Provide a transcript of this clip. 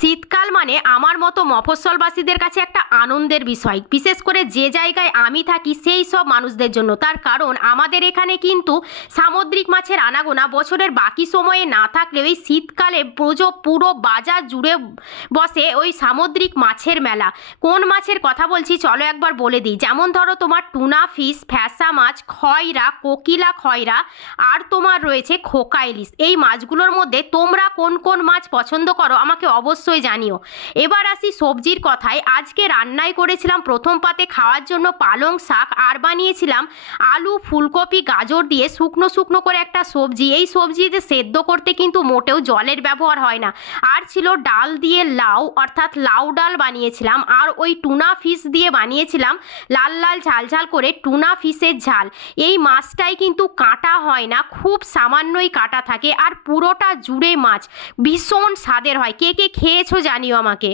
শীতকাল মানে আমার মতো মফস্বলবাসীদের কাছে একটা আনন্দের বিষয়, বিশেষ করে যে জায়গায় আমি থাকি সেই সব মানুষদের জন্য। তার কারণ আমাদের এখানে কিন্তু সামুদ্রিক মাছের আনাগোনা বছরের বাকি সময়ে না থাকলেও এই শীতকালে পুরো বাজার জুড়ে বসে ওই সামুদ্রিক মাছের মেলা। কোন মাছের কথা বলছি চলো একবার বলে দিই। যেমন ধরো তোমার টুনা ফিশ, ফ্যাসা মাছ, খয়রা, কোকিলা খয়রা, আর তোমার রয়েছে খোকা ইলিশ। এই মাছগুলোর মধ্যে তোমরা কোন কোন মাছ পছন্দ করো আমাকে অবশ্যই জানিও। এবার আসি সবজির কথায়। আজকে রান্নায় করেছিলাম প্রথম পাতে খাওয়ার জন্য পালং শাক, আর বানিয়েছিলাম আলু, ফুলকপি, গাজর দিয়ে শুকনো শুকনো করে একটা সবজি। এই সবজিতে সেদ্ধ করতে কিন্তু মোটেও জলের ব্যবহার হয় না। আর ছিল ডাল দিয়ে লাউ, অর্থাৎ লাউ ডাল বানিয়েছিলাম। আর ওই টুনা ফিশ দিয়ে বানিয়েছিলাম লাল লাল ঝাল ঝাল করে টুনা ফিশের ঝাল। এই মাছটাই কিন্তু কাঁটা হয় না, খুব সামান্যই কাঁটা থাকে, আর পুরোটা জুড়ে মাছ। ভীষণ স্বাদের হয়। কে কে খেয়েছো জানিও আমাকে।